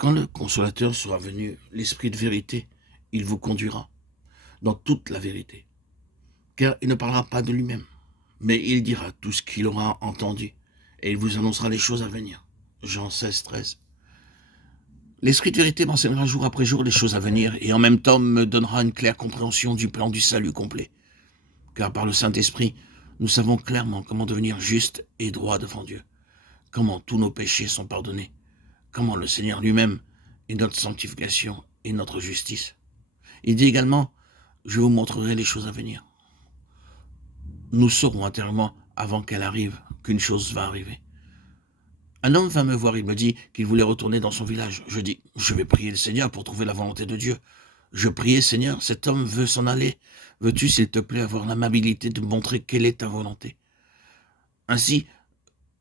Quand le consolateur sera venu, l'Esprit de vérité, il vous conduira dans toute la vérité. Car il ne parlera pas de lui-même, mais il dira tout ce qu'il aura entendu, et il vous annoncera les choses à venir. Jean 16, 13. L'Esprit de vérité m'enseignera jour après jour les choses à venir, et en même temps me donnera une claire compréhension du plan du salut complet. Car par le Saint-Esprit, nous savons clairement comment devenir juste et droit devant Dieu, comment tous nos péchés sont pardonnés, comment le Seigneur lui-même est notre sanctification et notre justice. Il dit également, je vous montrerai les choses à venir. Nous saurons intérieurement, avant qu'elle arrive, qu'une chose va arriver. Un homme vint me voir, il me dit qu'il voulait retourner dans son village. Je dis, je vais prier le Seigneur pour trouver la volonté de Dieu. Je priais, Seigneur, cet homme veut s'en aller. Veux-tu, s'il te plaît, avoir l'amabilité de me montrer quelle est ta volonté? Ainsi,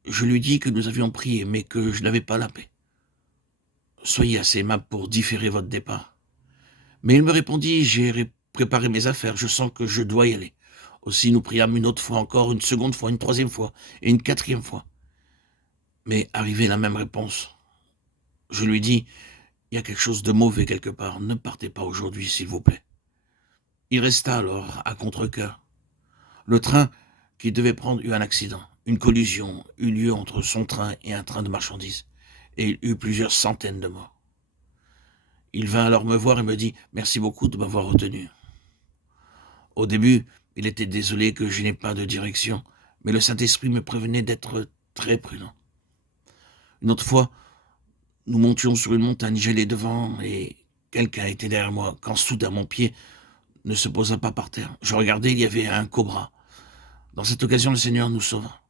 je lui dis que nous avions prié, mais que je n'avais pas la paix. Soyez assez aimable pour différer votre départ. Mais il me répondit, j'ai préparé mes affaires, je sens que je dois y aller. Aussi nous priâmes une autre fois encore, une seconde fois, une troisième fois et une quatrième fois. Mais arrivée la même réponse, je lui dis, il y a quelque chose de mauvais quelque part, ne partez pas aujourd'hui s'il vous plaît. Il resta alors à contre-cœur. Le train qui devait prendre eut un accident. Une collision eut lieu entre son train et un train de marchandises, et il eut plusieurs centaines de morts. Il vint alors me voir et me dit « Merci beaucoup de m'avoir retenu ». Au début, il était désolé que je n'ai pas de direction, mais le Saint-Esprit me prévenait d'être très prudent. Une autre fois, nous montions sur une montagne gelée devant et quelqu'un était derrière moi quand soudain mon pied ne se posa pas par terre. Je regardais, il y avait un cobra. Dans cette occasion, le Seigneur nous sauva.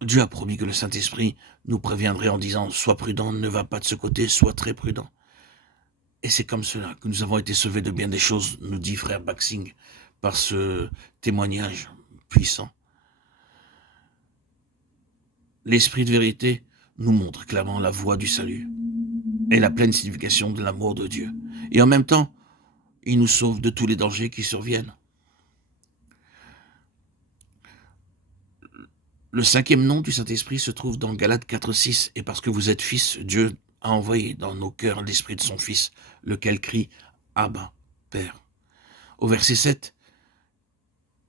Dieu a promis que le Saint-Esprit nous préviendrait en disant « Sois prudent, ne va pas de ce côté, sois très prudent ». Et c'est comme cela que nous avons été sauvés de bien des choses, nous dit frère Baxing, par ce témoignage puissant. L'Esprit de vérité nous montre clairement la voie du salut et la pleine signification de l'amour de Dieu. Et en même temps, il nous sauve de tous les dangers qui surviennent. Le cinquième nom du Saint-Esprit se trouve dans Galates 4, 6. Et parce que vous êtes fils, Dieu a envoyé dans nos cœurs l'Esprit de son Fils, lequel crie « Abba, Père ». Au verset 7,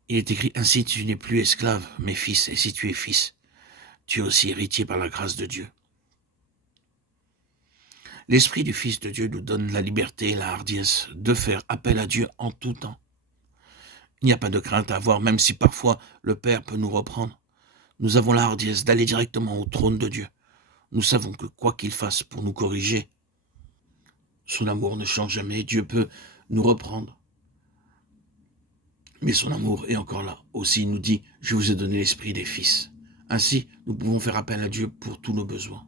il est écrit « Ainsi tu n'es plus esclave, mais fils, et si tu es fils, tu es aussi héritier par la grâce de Dieu ». L'Esprit du Fils de Dieu nous donne la liberté et la hardiesse de faire appel à Dieu en tout temps. Il n'y a pas de crainte à avoir, même si parfois le Père peut nous reprendre. Nous avons la hardiesse d'aller directement au trône de Dieu. Nous savons que quoi qu'il fasse pour nous corriger, son amour ne change jamais. Dieu peut nous reprendre. Mais son amour est encore là. Aussi, il nous dit, je vous ai donné l'esprit des fils. Ainsi, nous pouvons faire appel à Dieu pour tous nos besoins.